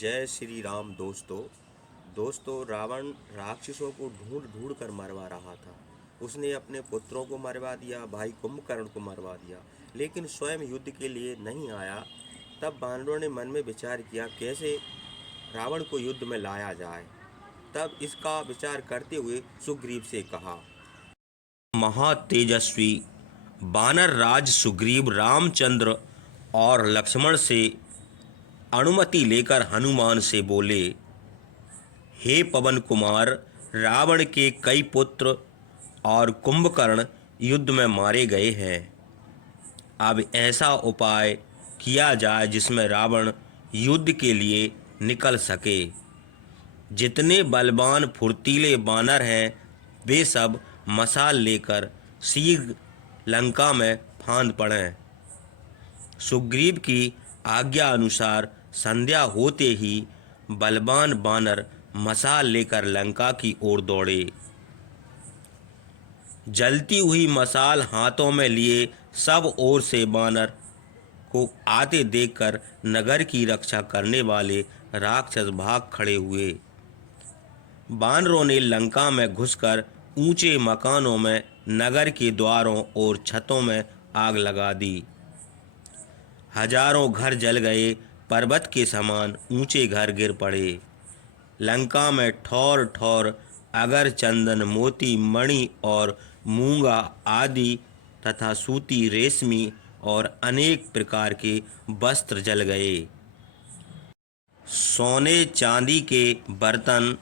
जय श्री राम। दोस्तों रावण राक्षसों को ढूंढ ढूंढ कर मरवा रहा था। उसने अपने पुत्रों को मरवा दिया, भाई कुंभकर्ण को मरवा दिया, लेकिन स्वयं युद्ध के लिए नहीं आया। तब बानरों ने मन में विचार किया कैसे रावण को युद्ध में लाया जाए। तब इसका विचार करते हुए सुग्रीव से कहा। महातेजस्वी बानर राज सुग्रीव रामचंद्र और लक्ष्मण से अनुमति लेकर हनुमान से बोले, हे पवन कुमार, रावण के कई पुत्र और कुंभकर्ण युद्ध में मारे गए हैं। अब ऐसा उपाय किया जाए जिसमें रावण युद्ध के लिए निकल सके। जितने बलवान फुर्तीले बानर हैं वे सब मशाल लेकर शीघ्र लंका में फांद पड़ें। सुग्रीव की आज्ञा अनुसार संध्या होते ही बलवान बानर मशाल लेकर लंका की ओर दौड़े। जलती हुई मशाल हाथों में लिए सब ओर से बानर को आते देखकर नगर की रक्षा करने वाले राक्षस भाग खड़े हुए। बानरों ने लंका में घुसकर ऊंचे मकानों में, नगर के द्वारों और छतों में आग लगा दी। हजारों घर जल गए, पर्वत के समान ऊंचे घर गिर पड़े। लंका में ठौर ठौर अगर, चंदन, मोती, मणि और मूंगा आदि तथा सूती, रेशमी और अनेक प्रकार के वस्त्र जल गए। सोने चांदी के बर्तन,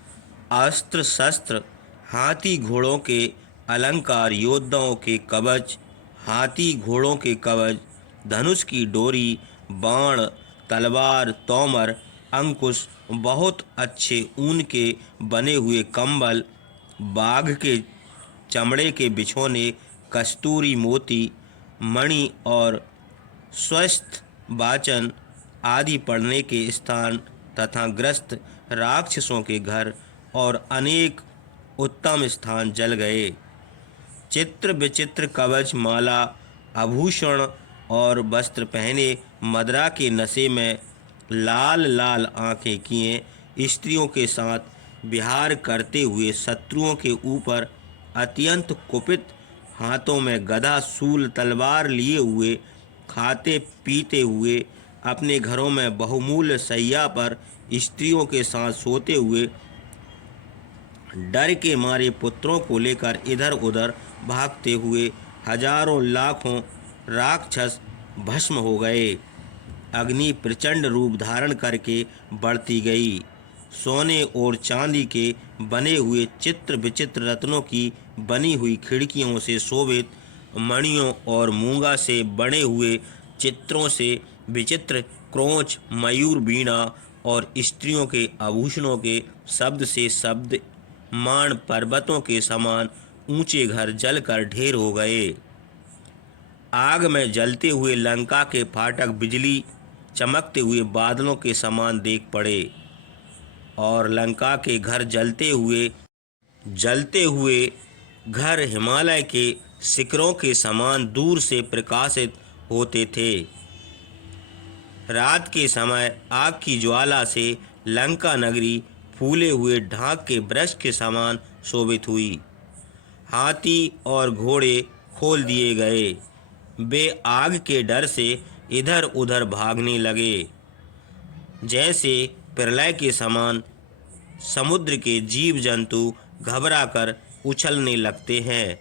अस्त्र शस्त्र, हाथी घोड़ों के अलंकार, योद्धाओं के कवच, हाथी घोड़ों के कवच, धनुष की डोरी, बाण, तलवार, तोमर, अंकुश, बहुत अच्छे ऊन के बने हुए कंबल, बाघ के चमड़े के बिछौने, कस्तूरी मोती, मणि और स्वस्थ वाचन आदि पड़ने के स्थान तथा ग्रस्त राक्षसों के घर और अनेक उत्तम स्थान जल गए। चित्र विचित्र कवच, माला, आभूषण और वस्त्र पहने, मदरा के नशे में लाल लाल आंखें किए स्त्रियों के साथ विहार करते हुए, शत्रुओं के ऊपर अत्यंत कुपित, हाथों में गदा, सूल, तलवार लिए हुए, खाते पीते हुए, अपने घरों में बहुमूल्य शैया पर स्त्रियों के साथ सोते हुए, डर के मारे पुत्रों को लेकर इधर उधर भागते हुए हजारों लाखों राक्षस भस्म हो गए। अग्नि प्रचंड रूप धारण करके बढ़ती गई। सोने और चांदी के बने हुए चित्र विचित्र रत्नों की बनी हुई खिड़कियों से शोभित, मणियों और मूंगा से बने हुए चित्रों से विचित्र क्रोंच, मयूर, वीणा और स्त्रियों के आभूषणों के शब्द से शब्द मान पर्वतों के समान ऊंचे घर जलकर ढेर हो गए। आग में जलते हुए लंका के फाटक बिजली चमकते हुए बादलों के समान देख पड़े और लंका के घर जलते हुए घर हिमालय के शिखरों के समान दूर से प्रकाशित होते थे। रात के समय आग की ज्वाला से लंका नगरी फूले हुए ढाक के वृक्ष के समान शोभित हुई। हाथी और घोड़े खोल दिए गए। वे आग के डर से इधर उधर भागने लगे। जैसे प्रलय के समान समुद्र के जीव जंतु घबराकर उछलने लगते हैं,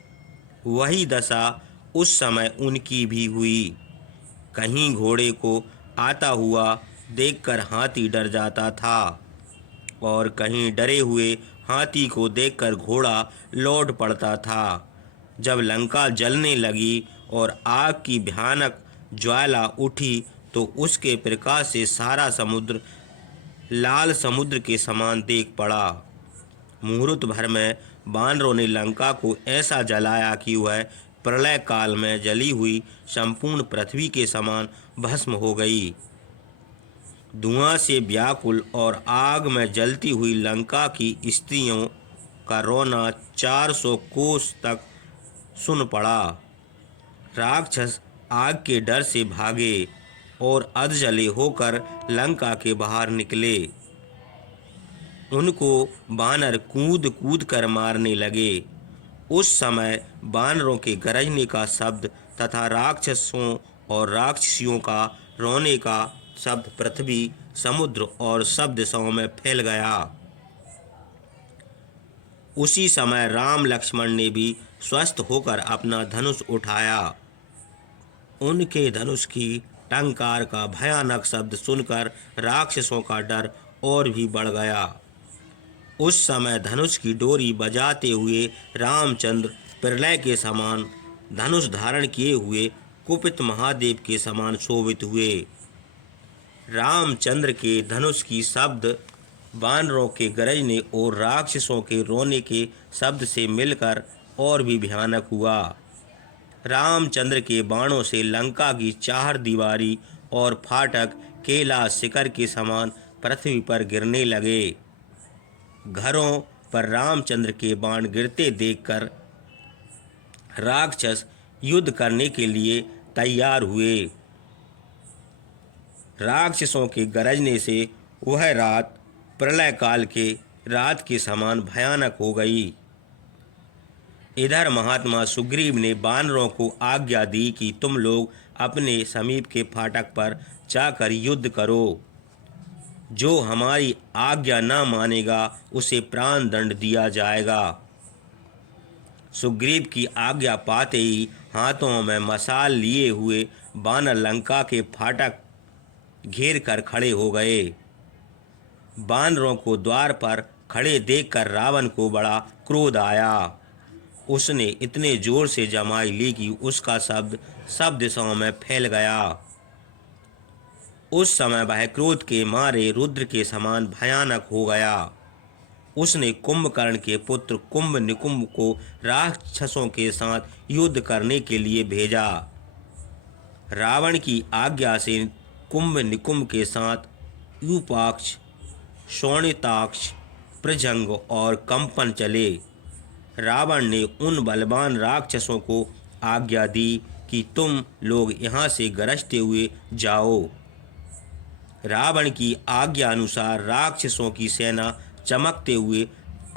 वही दशा उस समय उनकी भी हुई। कहीं घोड़े को आता हुआ देखकर हाथी डर जाता था और कहीं डरे हुए हाथी को देखकर घोड़ा लौट पड़ता था। जब लंका जलने लगी और आग की भयानक ज्वाला उठी तो उसके प्रकाश से सारा समुद्र लाल समुद्र के समान देख पड़ा। मुहूर्त भर में बानरों ने लंका को ऐसा जलाया कि वह प्रलय काल में जली हुई संपूर्ण पृथ्वी के समान भस्म हो गई। धुआं से व्याकुल और आग में जलती हुई लंका की स्त्रियों का रोना 400 कोस तक सुन पड़ा। राक्षस आग के डर से भागे और अधजले होकर लंका के बाहर निकले। उनको बानर कूद कूद कर मारने लगे। उस समय बानरों के गरजने का शब्द तथा राक्षसों और राक्षसियों का रोने का शब्द पृथ्वी, समुद्र और सब दिशाओं में फैल गया। उसी समय राम लक्ष्मण ने भी स्वस्थ होकर अपना धनुष उठाया। उनके धनुष की टंकार का भयानक शब्द सुनकर राक्षसों का डर और भी बढ़ गया। उस समय धनुष की डोरी बजाते हुए रामचंद्र प्रलय के समान धनुष धारण किए हुए कुपित महादेव के समान शोभित हुए। रामचंद्र के धनुष की शब्द वानरों के गरजने और राक्षसों के रोने के शब्द से मिलकर और भी भयानक हुआ। रामचंद्र के बाणों से लंका की चार दीवारी और फाटक केला शिखर के समान पृथ्वी पर गिरने लगे। घरों पर रामचंद्र के बाण गिरते देखकर राक्षस युद्ध करने के लिए तैयार हुए। राक्षसों के गरजने से वह रात प्रलय काल के रात के समान भयानक हो गई। इधर महात्मा सुग्रीव ने वानरों को आज्ञा दी कि तुम लोग अपने समीप के फाटक पर जाकर युद्ध करो। जो हमारी आज्ञा न मानेगा उसे प्राण दंड दिया जाएगा। सुग्रीव की आज्ञा पाते ही हाथों में मशाल लिए हुए वानर लंका के फाटक घेर कर खड़े हो गए। वानरों को द्वार पर खड़े देखकर रावण को बड़ा क्रोध आया। उसने इतने जोर से जमाई ली कि उसका शब्द सब दिशाओं में फैल गया। उस समय वह क्रोध के मारे रुद्र के समान भयानक हो गया। उसने कुंभकर्ण के पुत्र कुंभ निकुंभ को राक्षसों के साथ युद्ध करने के लिए भेजा। रावण की आज्ञा से कुंभ निकुंभ के साथ यूपाक्ष, शोणिताक्ष, प्रजंग और कंपन चले। रावण ने उन बलवान राक्षसों को आज्ञा दी कि तुम लोग यहाँ से गरजते हुए जाओ। रावण की आज्ञा अनुसार राक्षसों की सेना चमकते हुए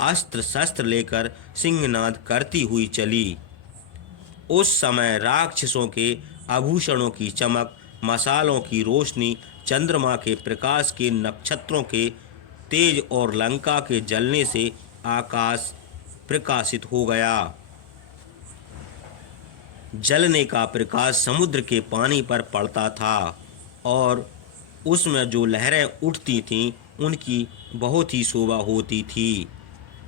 अस्त्र शस्त्र लेकर सिंहनाद करती हुई चली। उस समय राक्षसों के आभूषणों की चमक, मशालों की रोशनी, चंद्रमा के प्रकाश के, नक्षत्रों के तेज और लंका के जलने से आकाश प्रकाशित हो गया। जलने का प्रकाश समुद्र के पानी पर पड़ता था और उसमें जो लहरें उठती थीं उनकी बहुत ही शोभा होती थी।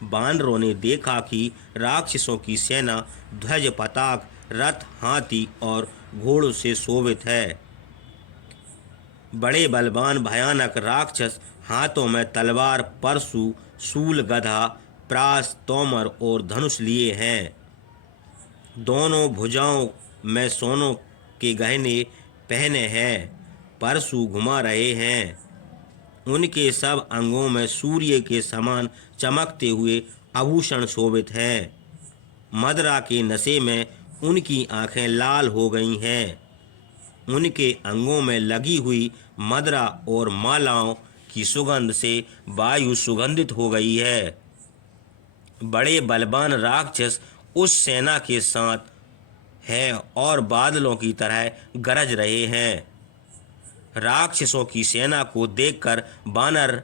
बानरों ने देखा कि राक्षसों की सेना ध्वज, पताक, रथ, हाथी और घोड़ों से शोभित है। बड़े बलवान भयानक राक्षस हाथों में तलवार, परशु, शूल, गदा, प्रास, तोमर और धनुष लिए हैं। दोनों भुजाओं में सोनों के गहने पहने हैं। परशु घुमा रहे हैं। उनके सब अंगों में सूर्य के समान चमकते हुए आभूषण शोभित हैं। मदरा के नशे में उनकी आंखें लाल हो गई हैं। उनके अंगों में लगी हुई मदरा और मालाओं की सुगंध से वायु सुगंधित हो गई है। बड़े बलवान राक्षस उस सेना के साथ हैं और बादलों की तरह गरज रहे हैं। राक्षसों की सेना को देखकर बानर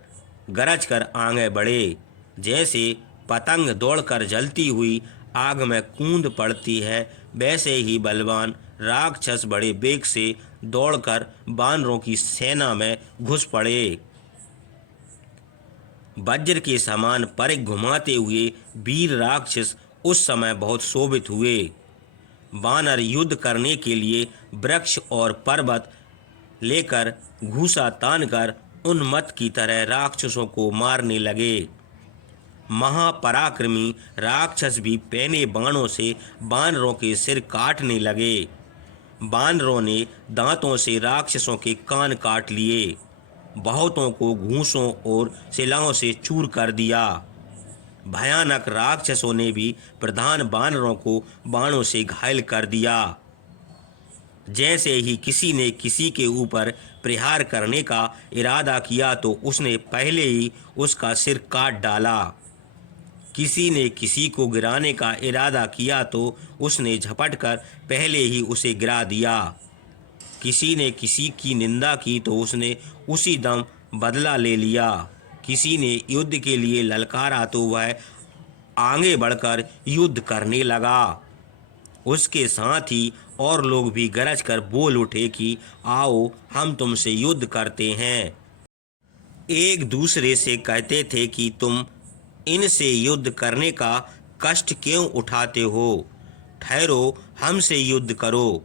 गरजकर आगे बढ़े। जैसे पतंग दौड़कर जलती हुई आग में कूद पड़ती है, वैसे ही बलवान राक्षस बड़े वेग से दौड़कर बानरों की सेना में घुस पड़े। वज्र के समान परिघ घुमाते हुए वीर राक्षस उस समय बहुत शोभित हुए। वानर युद्ध करने के लिए वृक्ष और पर्वत लेकर घूसा तानकर उन्मत्त की तरह राक्षसों को मारने लगे। महापराक्रमी राक्षस भी पैने बाणों से बानरों के सिर काटने लगे। बानरों ने दांतों से राक्षसों के कान काट लिए। बहुतों को घूंसों और शिलाओं से चूर कर दिया। भयानक राक्षसों ने भी प्रधान बानरों को बाणों से घायल कर दिया। जैसे ही किसी ने किसी के ऊपर प्रहार करने का इरादा किया तो उसने पहले ही उसका सिर काट डाला। किसी ने किसी को गिराने का इरादा किया तो उसने झपटकर पहले ही उसे गिरा दिया। किसी ने किसी की निंदा की तो उसने उसी दम बदला ले लिया। किसी ने युद्ध के लिए ललकारा तो वह आगे बढ़कर युद्ध करने लगा। उसके साथ ही और लोग भी गरज कर बोल उठे कि आओ हम तुमसे युद्ध करते हैं। एक दूसरे से कहते थे कि तुम इनसे युद्ध करने का कष्ट क्यों उठाते हो, ठहरो हमसे युद्ध करो।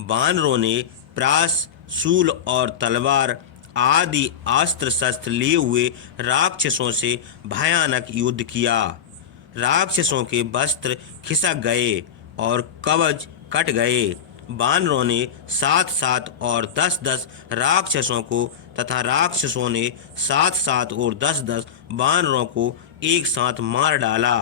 बानरों ने प्रास, शूल और तलवार आदि अस्त्र शस्त्र लिए हुए राक्षसों से भयानक युद्ध किया। राक्षसों के वस्त्र खिसक गए और कवच कट गए। बानरों ने 7-7 और 10-10 राक्षसों को तथा राक्षसों ने 7-7 और 10-10 बानरों को एक साथ मार डाला।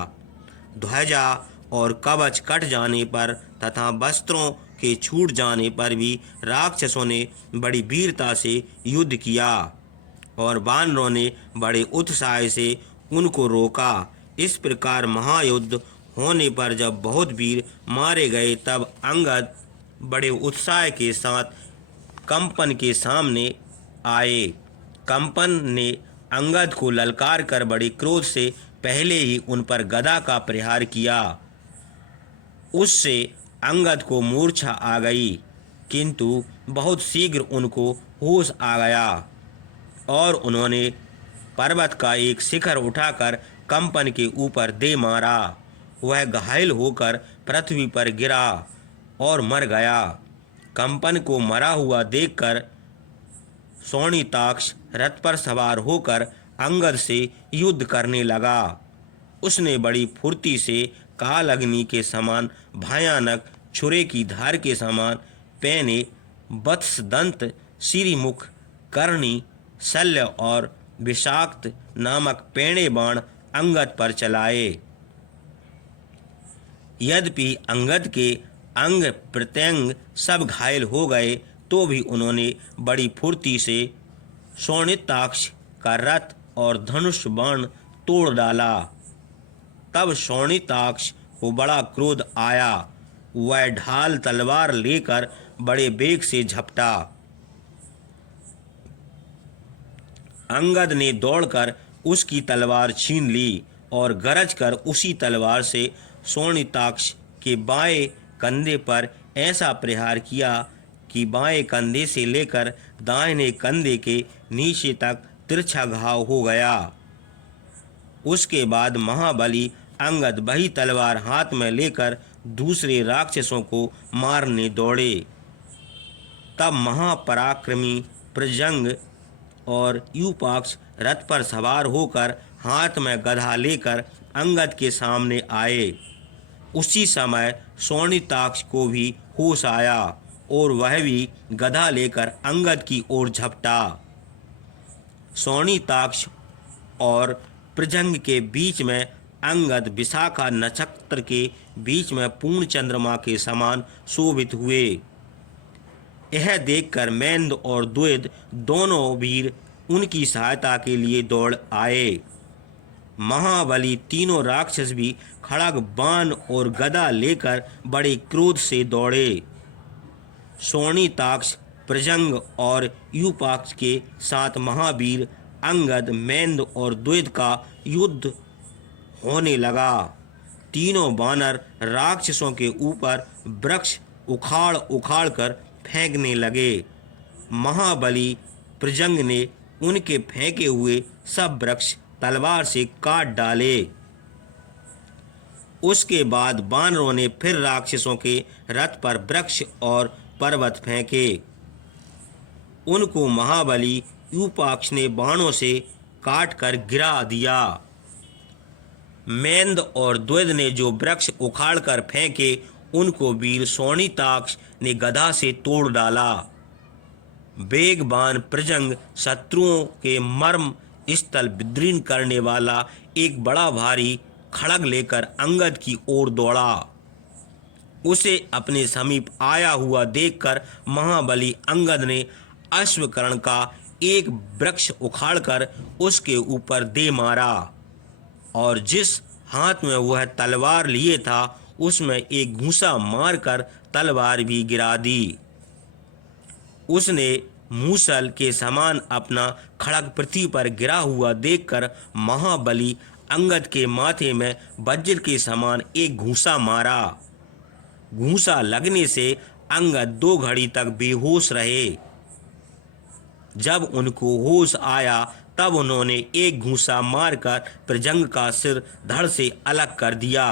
ध्वजा और कवच कट जाने पर तथा वस्त्रों के छूट जाने पर भी राक्षसों ने बड़ी वीरता से युद्ध किया और बानरों ने बड़े उत्साह से उनको रोका। इस प्रकार महायुद्ध होने पर जब बहुत वीर मारे गए तब अंगद बड़े उत्साह के साथ कंपन के सामने आए। कंपन ने अंगद को ललकार कर बड़े क्रोध से पहले ही उन पर गदा का प्रहार किया। उससे अंगद को मूर्छा आ गई, किंतु बहुत शीघ्र उनको होश आ गया और उन्होंने पर्वत का एक शिखर उठाकर कंपन के ऊपर दे मारा। वह घायल होकर पृथ्वी पर गिरा और मर गया। कंपन को मरा हुआ देखकर शोणिताक्ष रथ पर सवार होकर अंगद से युद्ध करने लगा। उसने बड़ी फुर्ती से कालअग्नि के समान भयानक छुरे की धार के समान पैने वत्सदंत, सिरिमुख, कर्णी, शल्य और विषाक्त नामक पैणे बाण अंगद पर चलाए। यद्यपि अंगद के अंग प्रत्यंग सब घायल हो गए तो भी उन्होंने बड़ी फुर्ती से शोणिताक्ष का रथ और धनुष बाण तोड़ डाला। तब शोणिताक्ष को बड़ा क्रोध आया। वह ढाल तलवार लेकर बड़े वेग से झपटा। अंगद ने दौड़कर उसकी तलवार छीन ली और गरज कर उसी तलवार से शोणिताक्ष के बाएं कंधे पर ऐसा प्रहार किया कि बाएं कंधे से लेकर दाहिने कंधे के नीचे तक तिरछा घाव हो गया। उसके बाद महाबली अंगद वही तलवार हाथ में लेकर दूसरे राक्षसों को मारने दौड़े। तब महापराक्रमी प्रजंग और यूपाक्ष रथ पर सवार होकर हाथ में गदा लेकर अंगद के सामने आए। उसी समय शोणिताक्ष को भी होश आया और वह भी गदा लेकर अंगद की ओर झपटा। शोणिताक्ष और प्रजंग के बीच में अंगद विशाखा नक्षत्र के बीच में पूर्ण चंद्रमा के समान शोभित हुए। यह देखकर मैंद और द्वैद दोनों वीर उनकी सहायता के लिए दौड़ आए। महाबली तीनों राक्षस भी खड़ग, बाण और गदा लेकर बड़े क्रोध से दौड़े। शोणिताक्ष, प्रजंग और यूपाक्ष के साथ महावीर अंगद, मैंद और द्वैद का युद्ध होने लगा। तीनों बानर राक्षसों के ऊपर वृक्ष उखाड़ उखाड़ कर फेंकने लगे। महाबली प्रजंग ने उनके फेंके हुए सब वृक्ष तलवार से काट डाले। उसके बाद बानरों ने फिर राक्षसों के रथ पर वृक्ष और पर्वत फेंके। उनको महाबली यूपाक्ष ने बाणों से काट कर गिरा दिया। मैंद और द्वैद ने जो वृक्ष उखाड़ कर फेंके उनको वीर शोणिताक्ष ने गदा से तोड़ डाला। वेगवान प्रजंग शत्रुओं के मर्म स्थल विदीर्ण करने वाला एक बड़ा भारी खड़ग लेकर अंगद की ओर दौड़ा। उसे अपने समीप आया हुआ देखकर महाबली अंगद ने अश्वकर्ण का एक वृक्ष उखाड़कर उसके ऊपर दे मारा और जिस हाथ में वह तलवार लिए था उसमें एक घूंसा मारकर तलवार भी गिरा दी। उसने मूसल के समान अपना खड़ग पृथ्वी पर गिरा हुआ देखकर महाबली अंगद के माथे में वज्र के समान एक घूंसा मारा। घूंसा लगने से अंगद 2 घड़ी तक बेहोश रहे। जब उनको होश आया तब उन्होंने एक घूंसा मारकर प्रजंग का सिर धड़ से अलग कर दिया।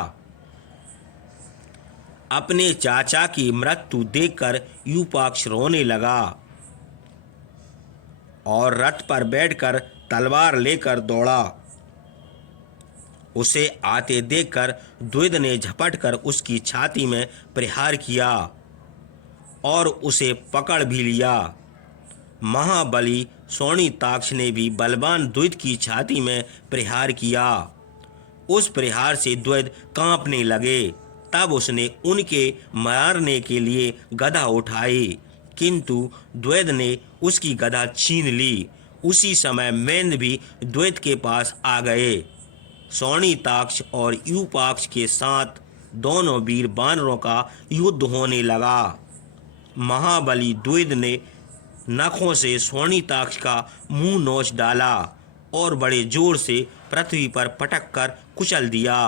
अपने चाचा की मृत्यु देखकर यूपाक्ष रोने लगा और रथ पर बैठकर तलवार लेकर दौड़ा। उसे आते देखकर द्विद ने झपटकर उसकी छाती में प्रहार किया और उसे पकड़ भी लिया। महाबली शोणिताक्ष ने भी बलवान द्विद की छाती में प्रहार किया। उस प्रहार से द्विद कांपने लगे। तब उसने उनके मारने के लिए गदा उठाई, किंतु द्वैत ने उसकी गदा छीन ली। उसी समय मैंद भी द्वैत के पास आ गए। शोणिताक्ष और यूपाक्ष के साथ दोनों वीर बानरों का युद्ध होने लगा। महाबली द्वैत ने नखों से शोणिताक्ष का मुंह नोच डाला और बड़े जोर से पृथ्वी पर पटक कर कुचल दिया।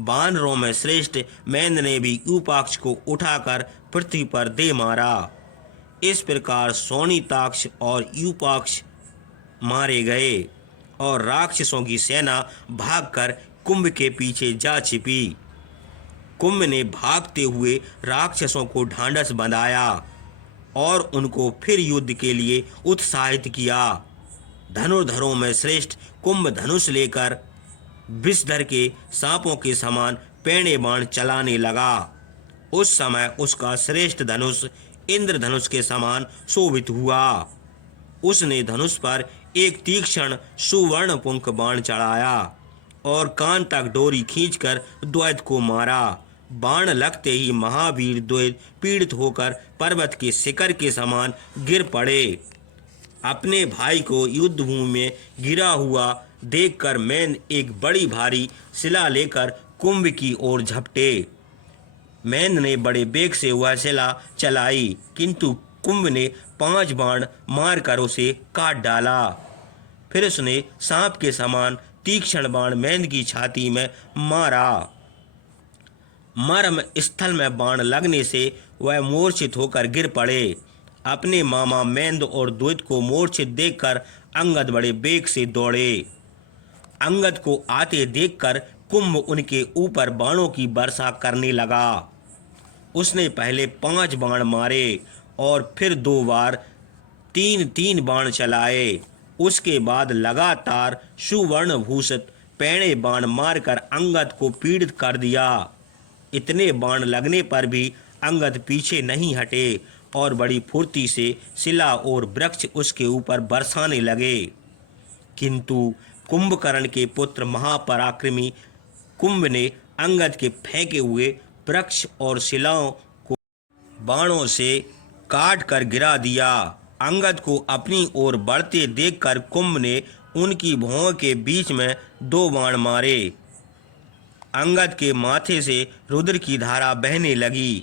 बानरों में श्रेष्ठ मैंद ने भी यूपाक्ष को उठाकर पृथ्वी पर दे मारा। इस प्रकार शोणिताक्ष और यूपाक्ष मारे गए और राक्षसों की सेना भागकर कुंभ के पीछे जा छिपी। कुंभ ने भागते हुए राक्षसों को ढांढस बंधाया और उनको फिर युद्ध के लिए उत्साहित किया। धनुर्धरों में श्रेष्ठ कुंभ धनुष लेकर विषधर के सांपों के समान पैणे बाण चलाने लगा। उस समय उसका श्रेष्ठ धनुष इंद्रधनुष के समान शोभित हुआ। उसने धनुष पर एक तीक्ष्ण सुवर्ण पुंख बाण चढ़ाया और कान तक डोरी खींचकर द्वैत को मारा। बाण लगते ही महावीर द्वैत पीड़ित होकर पर्वत के शिखर के समान गिर पड़े। अपने भाई को युद्ध भूमि में गिरा हुआ देखकर मैंद एक बड़ी भारी शिला लेकर कुंभ की ओर झपटे। मैंद ने बड़े बेग से वह शिला चलाई, किंतु कुंभ ने 5 बाण मारकर उसे काट डाला। फिर उसने सांप के समान तीक्ष्ण बाण मैंद की छाती में मारा। मर्म स्थल में बाण लगने से वह मूर्छित होकर गिर पड़े। अपने मामा मैंद और द्वैत को मूर्छित देखकर अंगद बड़े बेग से दौड़े। अंगद को आते देखकर कुंभ उनके ऊपर बाणों की वर्षा करने लगा। उसने पहले 5 बाण मारे और फिर 2 बार 3-3 बाण चलाए। उसके बाद लगातार सुवर्ण भूषित पैणे बाण मारकर अंगद को पीड़ित कर दिया। इतने बाण लगने पर भी अंगद पीछे नहीं हटे और बड़ी फुर्ती से शिला और वृक्ष उसके ऊपर बरसाने लगे। किंतु कुंभकर्ण के पुत्र महापराक्रमी कुंभ ने अंगद के फेंके हुए वृक्ष और शिलाओं को बाणों से काट कर गिरा दिया। अंगद को अपनी ओर बढ़ते देखकर कुंभ ने उनकी भौं के बीच में 2 बाण मारे। अंगद के माथे से रुद्र की धारा बहने लगी।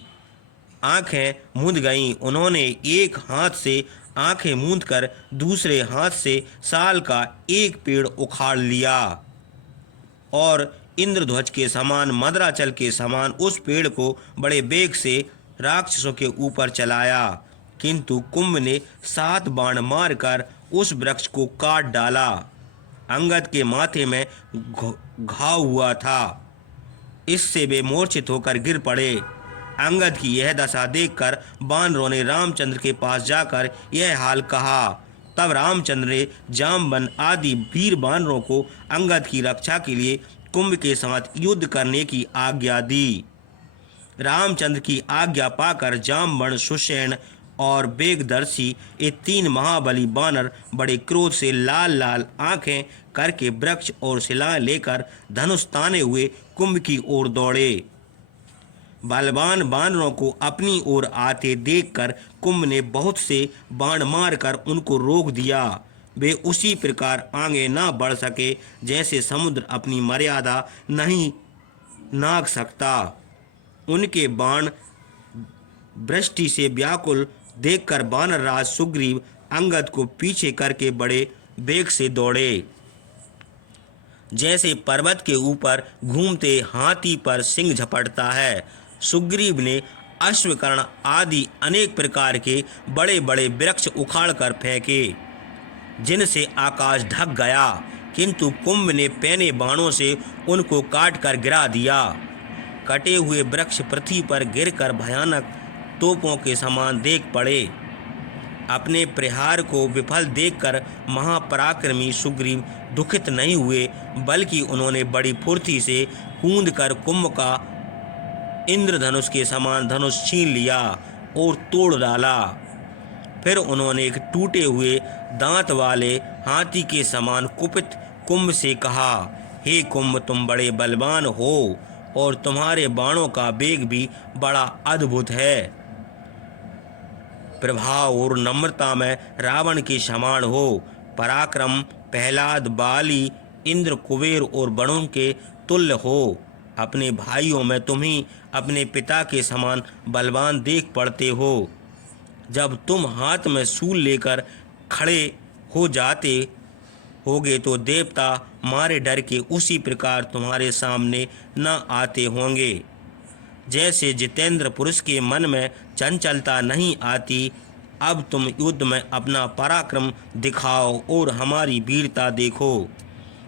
आंखें मूंद गईं। उन्होंने एक हाथ से आंखें मूंदकर दूसरे हाथ से साल का एक पेड़ उखाड़ लिया और इंद्रध्वज के समान मदराचल के समान उस पेड़ को बड़े बेग से राक्षसों के ऊपर चलाया। किंतु कुंभ ने 7 बाण मारकर उस वृक्ष को काट डाला। अंगद के माथे में घाव हुआ था, इससे वे मूर्छित होकर गिर पड़े। अंगद की यह दशा देखकर बानरों ने रामचंद्र के पास जाकर यह हाल कहा। तब रामचंद्र ने जामवन आदि वीर बानरों को अंगद की रक्षा के लिए कुंभ के साथ युद्ध करने की आज्ञा दी। रामचंद्र की आज्ञा पाकर जामवन, सुषेण और वेगदर्शी ये 3 महाबली बानर बड़े क्रोध से लाल लाल आंखें करके वृक्ष और शिलाएं लेकर धनुष ताने हुए कुंभ की ओर दौड़े। बलवान बानरों को अपनी ओर आते देखकर कुंभ ने बहुत से बाण मारकर उनको रोक दिया। वे उसी प्रकार आगे ना बढ़ सके जैसे समुद्र अपनी मर्यादा नहीं नाग सकता। उनके बाण वृष्टि से व्याकुल देखकर वानरराज सुग्रीव अंगद को पीछे करके बड़े वेग से दौड़े, जैसे पर्वत के ऊपर घूमते हाथी पर सिंह झपटता है। सुग्रीव ने अश्वकर्ण आदि अनेक प्रकार के बड़े बड़े वृक्ष उखाड़कर फेंके, जिनसे आकाश ढक गया, किंतु कुंभ ने पैने बाणों से उनको काट कर गिरा दिया। कटे हुए वृक्ष पृथ्वी पर गिरकर भयानक तोपों के समान देख पड़े। अपने प्रहार को विफल देखकर महापराक्रमी सुग्रीव दुखित नहीं हुए, बल्कि उन्होंने बड़ी फुर्ती से कूदकर कुंभ का इंद्रधनुष के समान धनुष छीन लिया और तोड़ डाला। फिर उन्होंने एक टूटे हुए दांत वाले हाथी के समान कुपित कुंभ से कहा, हे कुंभ, तुम बड़े बलवान हो और तुम्हारे बाणों का वेग भी बड़ा अद्भुत है। प्रभाव और नम्रता में रावण के समान हो। पराक्रम प्रहलाद, बाली, इंद्र, कुबेर और वरुण के तुल्य हो। अपने भाइयों में तुम ही अपने पिता के समान बलवान देख पड़ते हो। जब तुम हाथ में शूल लेकर खड़े हो जाते होगे तो देवता मारे डर के उसी प्रकार तुम्हारे सामने न आते होंगे। जैसे जितेंद्र पुरुष के मन में चंचलता नहीं आती, अब तुम युद्ध में अपना पराक्रम दिखाओ और हमारी वीरता देखो।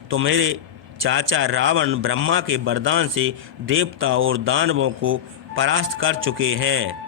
तुम्हारे चाचा रावण ब्रह्मा के वरदान से देवता और दानवों को परास्त कर चुके हैं।